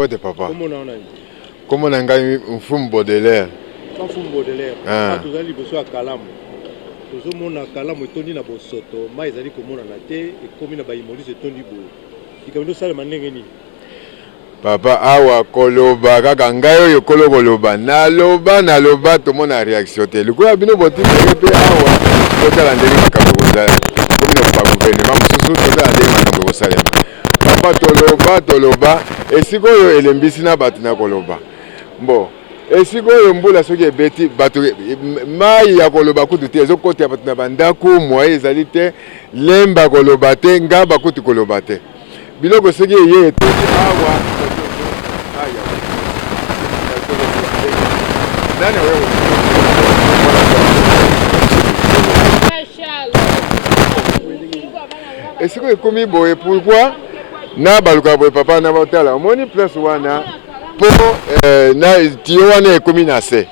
pote papa. Comment on a gagné un film Baudelaire? Un film Baudelaire. Tous les besoins à Kalam. Tous les gens à Kalam et Tony na Bosoto. Mais ils allaient comme on a été et comme il a baillé Maurice et Tony Bo. Et comme nous ça le manengeni. Papa awa koloba kaka ngai yo koloba naloba tout le monde a réaction te. Le coup a bino boti pe awa kotala ndeli makambo kozala. Comme no pa gouvernement mususu kotala ndeli makambo kozala. Papa toloba esikoyo elembisi na batu na koloba. Bon, esikoyo mbula soki ebeti batu mai ya koloba kutu te ezokota batu na bandako moye ezali te lemba koloba te ngaba kutu koloba te. Biloko soki ye etoki awa nani wewe esikoyo ekomi boye pourquoi na baluka boye papa na batala omoni place wana po na tiyo wana ekomi na se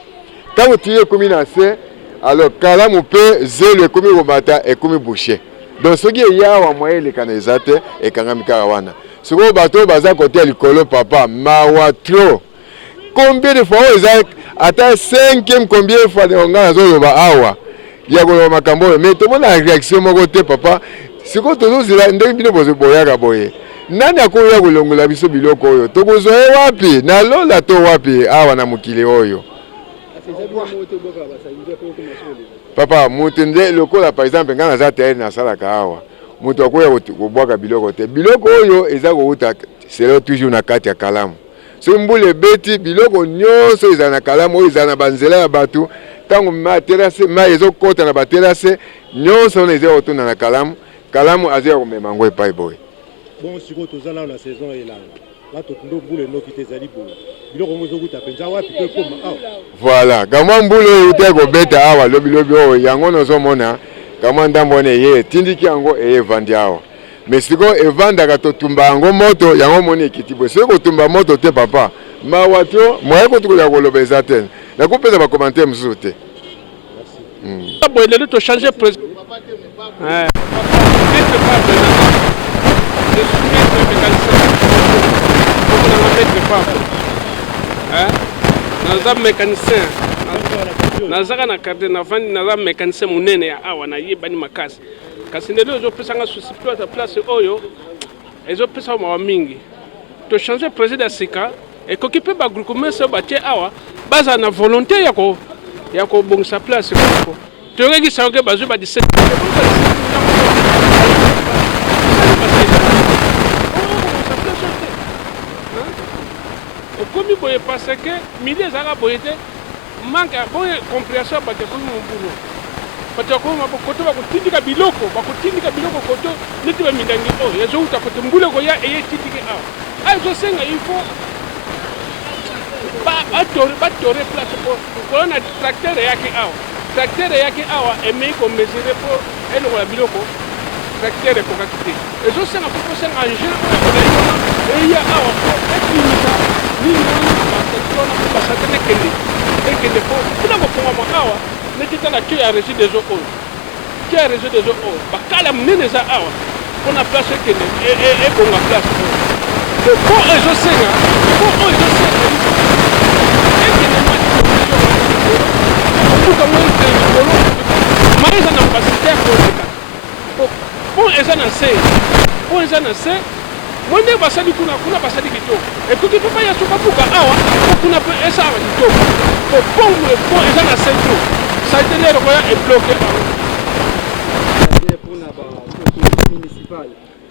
tango tiyo ekomi na se alors kalamu pe zelo ekomi kobata ekomi bouché donc soki eyawa moye elekana eza te ekangami kaka wana sikoyo bato baza kote ya likolo papa mawa trop combien de fois eza ata 5e combien de fois nga nazoloba awa ya koloba makambo oyo mais tomona réaction moko te papa sikoyo tozozela ndenge bino boyaka boye nani akoya kolongola biso biloko oyo tokozwa ye wapi nalola to wapi awa na mokili oyo papa moto nde lokola par exemple nga naza tayari nasalaka awa moto akoya kobwaka biloko te biloko oyo eza kouta selo toujours na kati ya kalamu so mbula ebeti biloko nyonso ezala na kalamu oyo ezala na banzela ya bato ntango mai ezokota na baterase nyonso wana eza kotunda na kalamu aza ya komema yango epai boye. Bon, si vous êtes là, la saison est là. Là, tout le monde qui est allé. Voilà. Comment boule ute ko beta awa lobi o yango nozo mona kama ndambone ye tindiki yango vandi awa. Mais siko evanda ka totumba yango moto yango moni kitibo. Siko tumba moto te papa. Ma wato moye ko tukula ko lobeza te. Na kupeza ba commentaire msusu te. Merci. Bon, il est to changer président. Je suis maître mécanicien. Nazaka na carte na vandi na mécanicien munene ya awa na yebani makasi. Kasi ndelo ezopesa nga souci place oyo ezopesa mawa mingi. To changer président sika et kokipe ba groupement so batie awa baza na volonté ya ko bongisa place ko. To ngeki saoke bazo ba 17. Comme il parce que milliers de manque de compréhension parce que mon boulot. Parce que quand on va biloko, koto niti ba mindangi o yezo uta kote mbule ko ya eye titike awa. Ah je sais il faut ba tore place pour na tracteur yake awa. Tracteur yake awa et mais comme mesurer pour elle la biloko tracteur ko kakite. Et je sais na pour ça en jeu et ya awa pour ni basatene kende po kuna kofunga makawa nekita na kia régie des eaux kia régie des eaux bakala munene za awa pona place kende e bonga place de po ezosenga ekende kuka mwente kolo maisa na capacité po eza na se mwende basali kuna basali kitoko ekoki papa ya soka puka awa kuna esa kitoko po pongo po eza na centre ça tenere ko ya est bloqué pour na ba municipal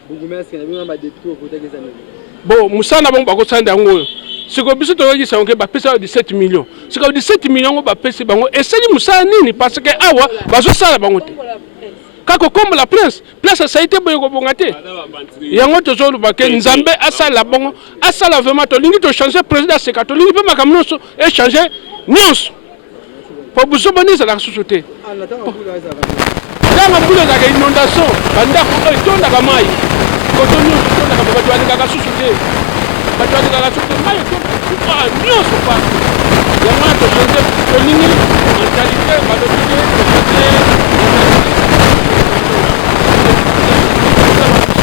bourgmestre na bima ba député ko tegeza nini bon musana bon bako sanda ngo siko biso to yaki sa ba pesa 17 millions siko 17 millions ngo ba pesa bango esali musana nini parce que awa bazo sala bango te kako comme la place ça a été boye ko bongate yango to zolu ba ke nzambe asala bongo asala vraiment to lingi to changer président c'est to lingi pe makamno so et changer nyonso pour buso bonisa la société dans mbula za inondation banda ko itonda ka mai ko to nyonso tonda ka ba twali ka société ba twali ka société mai to nyonso pa yango to changer to lingi mentalité ba to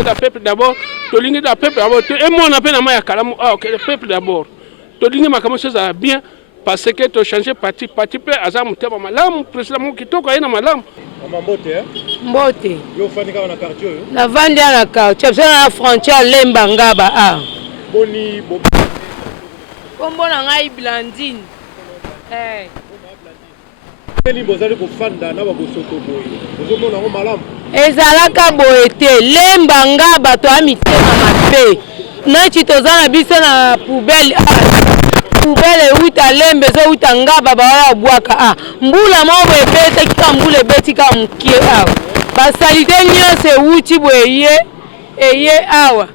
le peuple d'abord, tolingi da peuple d'abord et moi on appelle na ya kalamu ah ok le peuple d'abord tolingi makamo chose bien parce que to changer parti pe azamu tema malamu président mo kitoko ina malamu Mbote Mbote yo fani ka na quartier yo na vandi na quartier na frontière Lemba Ngaba ah boni kombo na ngai Blandine bozali kofanda na babosoto boye ozomona ngo malamu ezalaka boye te Lemba Ngaba to amitema mabe nati toza na biso na poubelle uta lembe zo uta Ngaba bawala bwaka mbula mo bebete kika mbula ebeti ka mukie awa basalite nyonso uti boye eye awa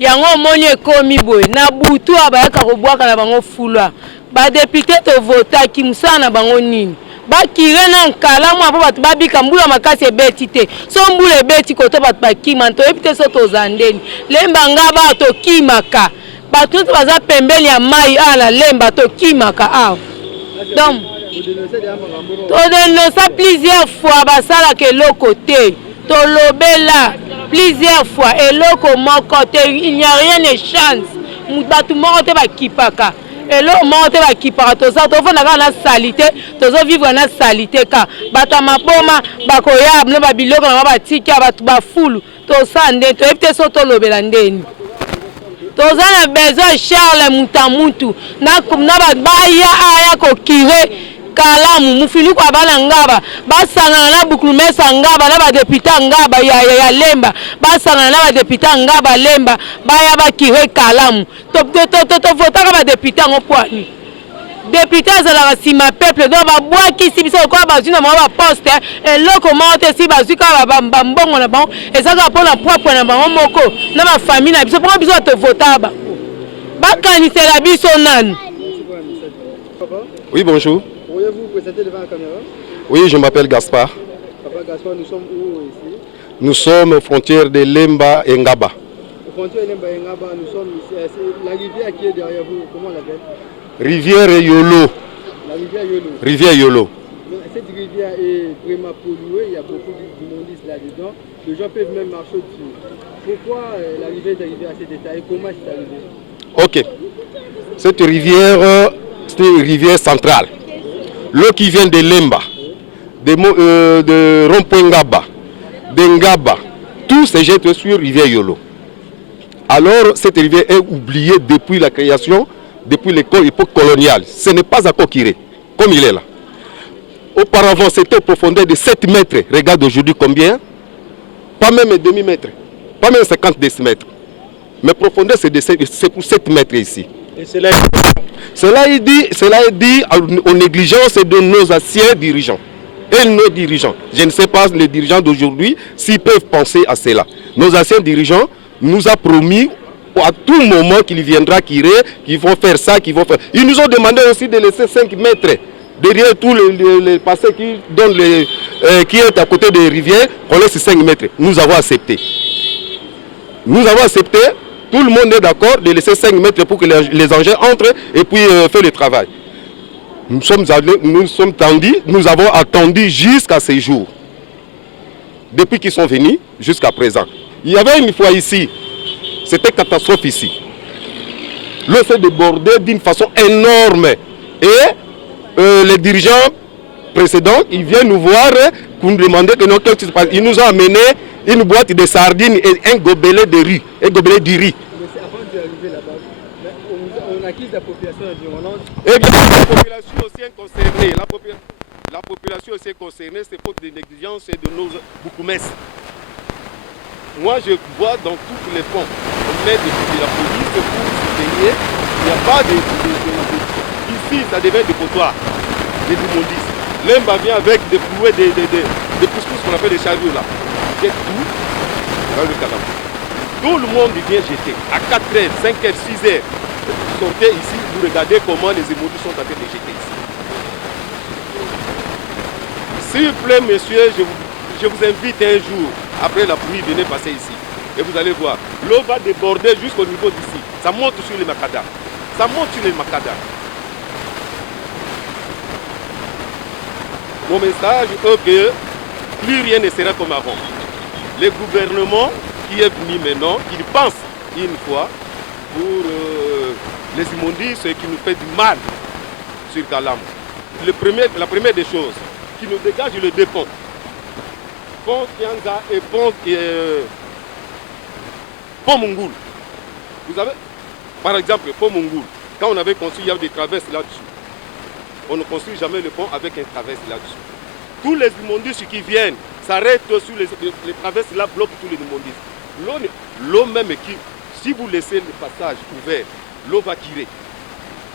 yango moni ekomi boye na butu abayaka kobwaka na bango fulwa ba député to vota ki musana bango nini bakire na nkalamu apo bato babika mbula makasi ebeti te so mbula ebeti koto bato bakima to ebite so tozandeni Lemba Ngaba to kimaka bato to baza pembeni ya mai na Lemba to kimaka awa donc to dénoncer plusieurs fois basala ke eloko te to lobela plusieurs fois eloko moko te il n'y a rien de chance bato moko te bakipaka elo monte ba kipara toza to fona na salité tozo vivre na salité ka bata maboma bakoya na ba biloko na ba tika batu ba fulu to sande to epte so to lobela ndeni toza na besoin Charles Mutamutu na ba baya aya ko kire kalamu mufini kwa bana Ngaba basangana na Bukulumesa Ngaba na ba député Ngaba ya Lemba basangana na ba député Ngaba Lemba baya bakire kalamu to votaka ba député ngo poani député azala sima peuple do ba bwaki si biso ko ba zuna ba poste eloko monte si bazuka ba mbongo na bango ezaka pona propre na bango moko na ba famille na biso pona biso to votaba bakanisela biso nani. Oui, bonjour. Pourriez-vous vous présenter devant la caméra? Oui, je m'appelle Gaspard. Papa Gaspard, nous sommes où ici? Nous sommes aux frontières de Lemba et Ngaba. Aux frontières de Lemba et Ngaba, nous sommes ici. La rivière qui est derrière vous, comment on l'appelle? Rivière Yolo. La rivière Yolo. Rivière Yolo. Cette rivière est vraiment polluée, il y a beaucoup d'immondices là-dedans. Les gens peuvent même marcher dessus. Pourquoi la rivière est arrivée à cet état et comment c'est arrivé? Ok. Cette rivière, c'est une rivière centrale. L'eau qui vient de Lemba, de Rond-Point Ngaba, de Ngaba, tout se jette sur rivière Yolo. Alors, cette rivière est oubliée depuis la création, depuis l'époque coloniale. Ce n'est pas à Kokiré, comme il est là. Auparavant, c'était profondeur de 7 mètres. Regarde aujourd'hui combien? Pas même demi-mètre, pas même 50 décimètres. Mais profondeur, c'est pour 7 mètres ici. Et cela est dit aux négligences de nos anciens dirigeants. Et nos dirigeants. Je ne sais pas les dirigeants d'aujourd'hui s'ils peuvent penser à cela. Nos anciens dirigeants nous ont promis à tout moment qu'il viendra qu'ils vont faire ça, qu'ils vont faire. Ils nous ont demandé aussi de laisser 5 mètres derrière tout le passé qui est à côté des rivières, on laisse 5 mètres. Nous avons accepté. Nous avons accepté. Tout le monde est d'accord de laisser 5 mètres pour que les engins entrent et puis faire le travail. Nous avons attendu jusqu'à ces jours. Depuis qu'ils sont venus, jusqu'à présent. Il y avait une fois ici, c'était catastrophe ici. L'eau s'est débordée d'une façon énorme. Et les dirigeants précédents, ils viennent nous voir pour nous demander que non, qu'est-ce qui se passe. Ils nous ont amené une boîte de sardines et un gobelet de riz, un gobelet de riz. Mais c'est avant d'arriver là-bas, on accuse la population environnante. Eh bien, la population aussi est concernée. La population aussi est concernée, c'est faute de négligence et de nos boukoumesses. Moi, je vois dans tous les ponts, on met de la police pour se payer. Il n'y a pas de... Ici, ça devient des potoirs, des immondices. Lemba vient avec des flouets, des pousse-pousse qu'on appelle les chariots là. Jette tout dans le canal. Tout le monde vient jeter. À 4h, 5h, 6h, vous sortez ici, vous regardez comment les immondices sont en train de jeter ici. S'il vous plaît, monsieur, je vous invite un jour, après la pluie, venez passer ici. Et vous allez voir, l'eau va déborder jusqu'au niveau d'ici. Ça monte sur les macadams. Ça monte sur les macadams. Mon message est que plus rien ne sera comme avant. Les gouvernements qui est venu maintenant, qu'il pense une fois pour les immondices qui nous fait du mal sur Kalam. La première des choses, qui nous dégage le deux ponts. Pont Kianza et pont Mongoul. Vous savez, par exemple, pont Mongoul, quand on avait construit, il y avait des traverses là-dessus. On ne construit jamais le pont avec un traverse là-dessus. Tous les immondices qui viennent s'arrêtent sur les traverses là, bloquent tous les immondices. L'eau même qui, si vous laissez le passage ouvert, l'eau va tirer.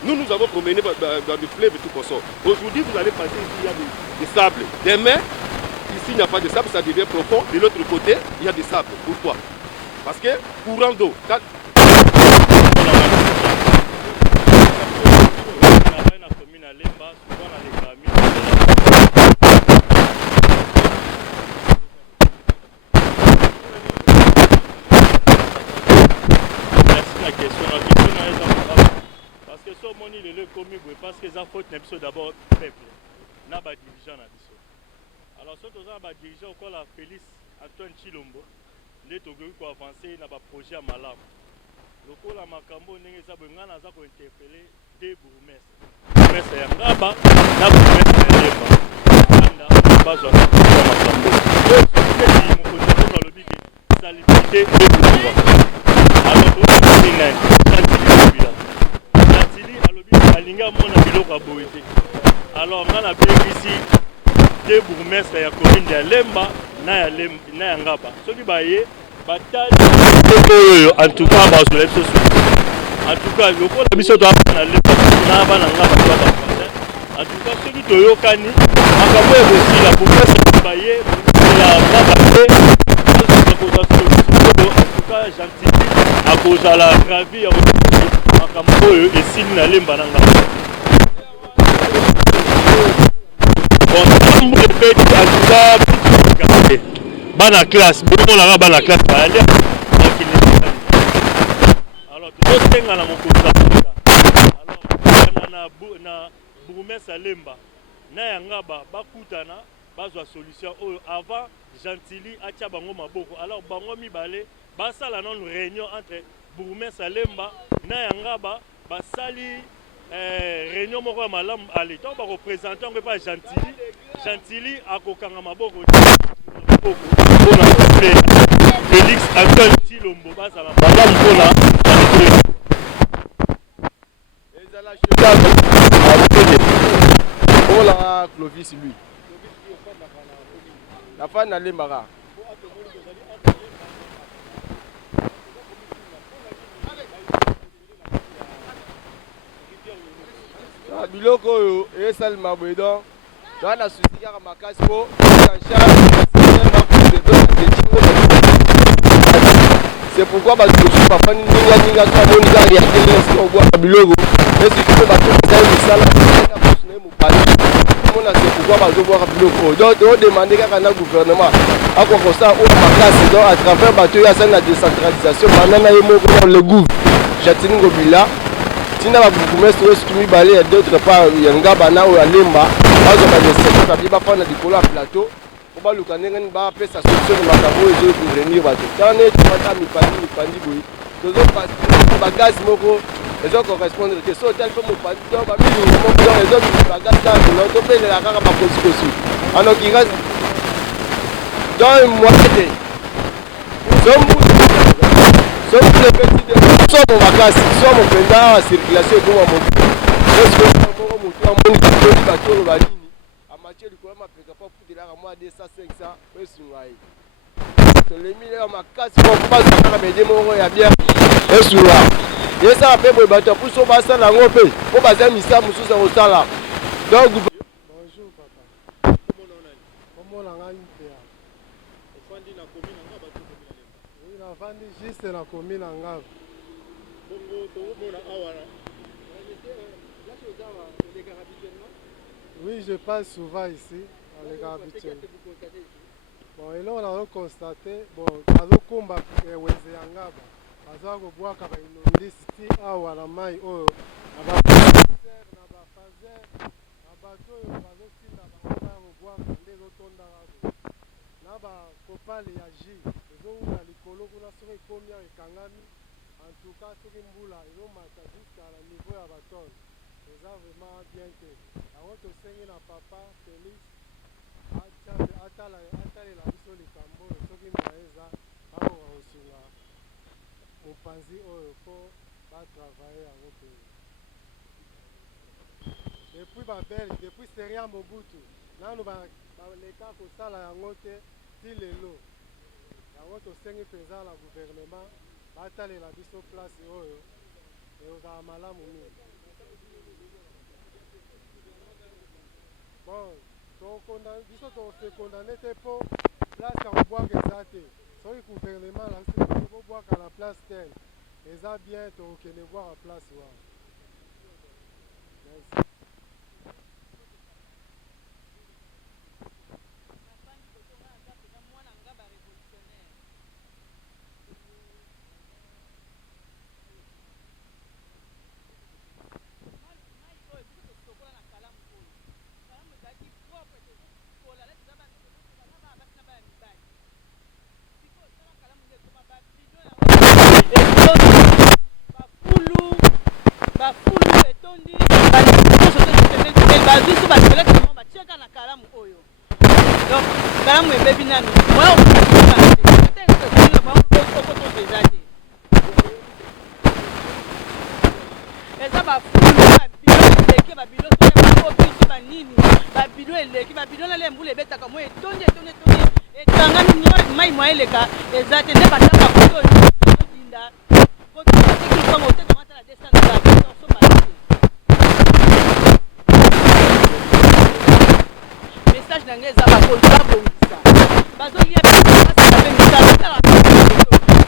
Nous avons promené dans le fleuve et tout comme ça. Aujourd'hui, vous allez passer ici, il y a des sables. Demain, ici, il n'y a pas de sable, ça devient profond. De l'autre côté, il y a des sables. Pourquoi? Parce que courant d'eau. Parce que ça faut d'abord peuple, n'a pas dirigeant. Alors, si on a un dirigeant, on a Félix Antoine Chilombo, les Togo qui ont avancé dans un projet à Malam. Le coup, la Macambo, on a interpellé des bourgmestres. Bourgmestres à Yangaba, la bourgmestre à Yemba. Anda, pas à Macambo. On a le but de salubrité de pouvoir. Alors, on a une alinga mona biloko boité. Alors on a bien ici deux bourgmestres ya commune de Lemba na Ngaba. Soki baye batali en tout cas ba sur les en tout cas le ko la biso to na Lemba na ba na Ngaba to ba. En tout cas soki toyokani akabo aussi la bourgmestre baye la Ngaba en tout cas gentil à cause de la gravie Makambo et signe na Lemba na Ngaba. Bon, le fait que bana classe, beaucoup la bana classe va aller. Alors tout tenga na mokosa. Alors na bourgmestre Lemba na Ngaba bakutana bazwa solution avant Gentili atia bango maboko. Alors bango mibale basala non réunion entre bourgmestre Lemba na Ngaba basali réunion moko malam ali to ba représentant ko pas Gentili akokanga maboko pona Félix Antoine Chilombo basala madame pona ezala cheval ola Clovis lui la fan na Lembara biloko oyo esalema boye donc toa na susi kaka makasi po c'est pourquoi bato mosusu bafani ninganinga to amoni kaka liatelesina obwaka biloko esiko bato ezali misala posu na ye mopali omona c'est pourquoi bazobwaka biloko oyo donc toodemande kaka na gouvernement akwa kosala oyo makasi donc à travers bato oyo asali na décentralisation banda na ye moko le gouv Jatini Ngobila tina ba bourgmestre oyo soki mibale ya d'autre part ya Ngaba na oyo ya Lemba bazwaka deseko babie bafanda likolo ya plateau po baluka ndenge nini bapesa solution na makambo oyo ezorevenir bato tala nde tomata mipandi boye tozopasi bagaz moko ezokorrespondre te so otali mpe mopandi donc bamilingi moko donc ezobima bagaz kaka topelela kaka bakosikosi anoki reste donc moite soki le petit de somo makasi somo mpenza a circulation ekoma mobile moko motu amoni kitoli batolo banini amatie likolo mapeka po futelaka mwa 200-500 esunga ye tolemi lelo makasi moko bazaka bede moko ya bien esunga yesala mpe boye bato ya puso basala yango mpe mpo baza misa mosusu ya kosala donc bonjour papa komona ngai mpea navandi juste na commune na Ngaba. Oui, je passe souvent ici, à l'écart habituel. Bon, et là, on a constaté, bon, on a combat Weze ya Ngaba. On a boire quand il ici, à la maille, on a fazer, on a bateau, on a boire quand les autres na bakopale ya ji ezowuta likolo kuna soki ekomi awa ekangami antuka soki mbula ezomata jusqu'à na niveau ya batole eza vraiment bien te yango tosengi na papa Félix atalela biso likambo oyo soki moye eza bakoka kosunga mopanzi oyo mpo batravaille yango mpenza depuis babelge depuis seria mobutu nanu baleka kosala yango te ti lelo yango tosengi mpenza na gouvernement batalela biso place oyo ekozala malamu mingi bon biso tosekondane te mpo place ya kobwaka eza te soki gouvernement nasi bobwaka na place tel eza bien tokokende bwaka place wana. Merci. Kalamu ebebi nanu eza bafulu babilo eleki babilo biso banini babilo eleki babilo nale mbula ebetaka mo etondi etangami mai mwa eleka eza te nde batanga koto dinda kototekikwango otekamata na message nange eza bakonzi babongisa bazolia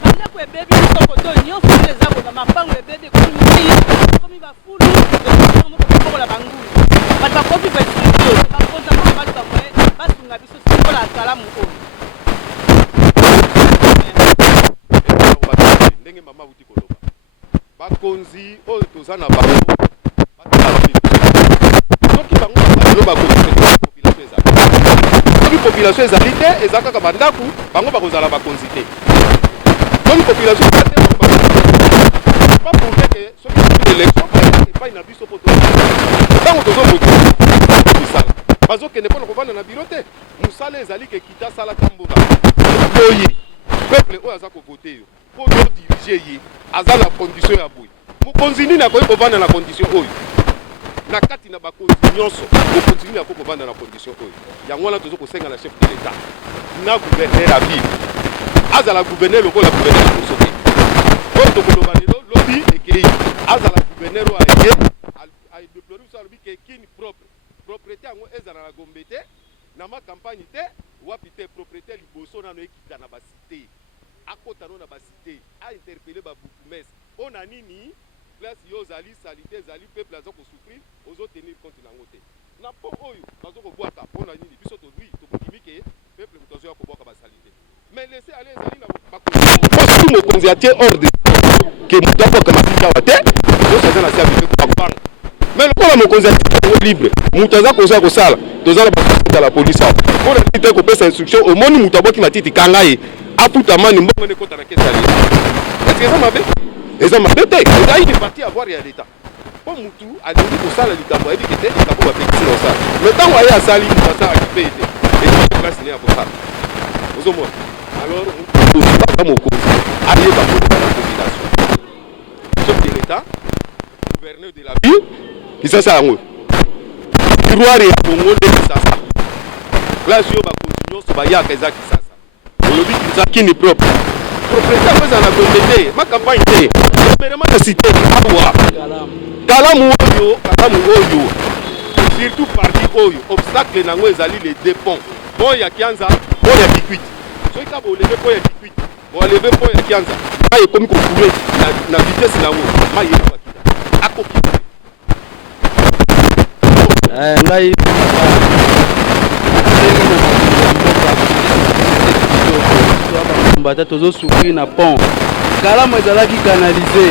bandako ebebi biso koto nyonso eza bona mapango ebebi komi bafulu mokokokola bangulu bato bakomi bastructure bakonza moko baluka moye basunga biso sikola kalamu oyo ndenge mama uti koloba bakonzi oyo toza na bango soki bango soki population ezali te eza kaka bandaku bango bakozala bakonzi te soki population eza te pas pour que soki élection epai na biso po ntango tozomosala bazokende mpona kovanda na biro te mosala ezali ke kita asalaka mboka oye peuple oyo aza kovote yo mpo odirige ye aza na condition ya boye mokonzi nini akoki kovanda na condition oyo na kati na bakonzi nyonso mokonzi nini akoki kovanda na condition oyo yango wana tozo kosenga na chef de l'état na gouverneur ya ville azala gouverneur lokola gouverneur ya koso te oyo tokoloba lelo lobi ekei azala gouverneur oyo aye adeplore biso alobi ke kini propre propriété yango ezala na gombe te na makampagne te wapi te propriété liboso nano ekita na basite akota no na basite ainterpele babukumese o na nini place yo ozali salite ezali peuple aza kosouffrir ozotenir compte nango te na mpo oyo bazokobwaka mpo na nini biso tolwi tokokimi ke peuple moto azoya kobwaka basalite mais laisse aller ezali na bakonzi mokonzi atie ordre ke moto abwaka masika awa te nyonso aza na se abipe kokabanga mais lokola mokonzi atie libre moto aza koza kosala toza na basoda la police awa mpona nini te kopesa instruction omoni moto abwaki matiti kanga ye aputa mani mbongo nekota na kesi ya leta eske eza mabe eza mabe te eza une partie avoir ya leta mpo mutu alingi kosala likambo ayebi ke te likambo bapekisi na osala me ntango aye asali mutu asalaki mpe ete eki place ne ya kosala ozomona alors ozibaka mokonzi ayeba kokoka na population chef de l'état gouverneur de la ville kisasa yango tiroir ya kongo nde kisasa place oyo bakonzi nyonso bayaka eza kisasa olobi kinza kini propre propriété yango eza na gombe te makampagne te gouvernement na cité awa kalamu oyo surtout parti oyo obstacle nango ezali les deux ponts pont ya kianza pont ya bikwit soki kaba oleve pont ya bikwit oleve pont ya kianza mai ekomi kokule na vitesse nango mai ekobakita akoki ngai bata tozosufrir na pont kalamu ezalaki canalize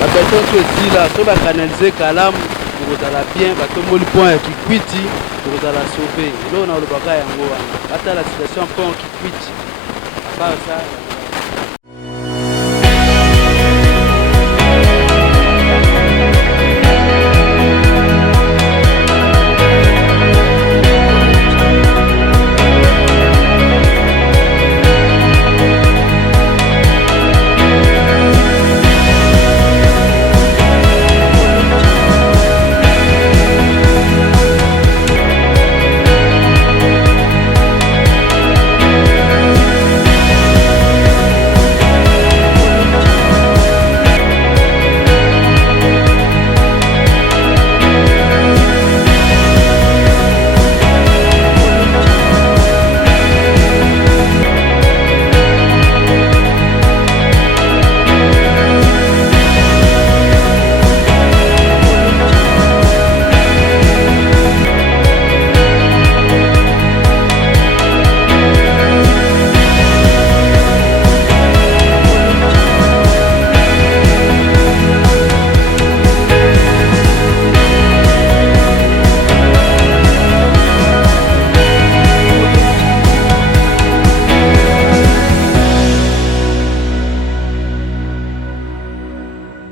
bapersone so esila so bacanalize kalamu tokozala bien batomboli point ya Kikwiti tokozala sauve eloko na olobaka yango wana batala situation pont Kikwiti apart ça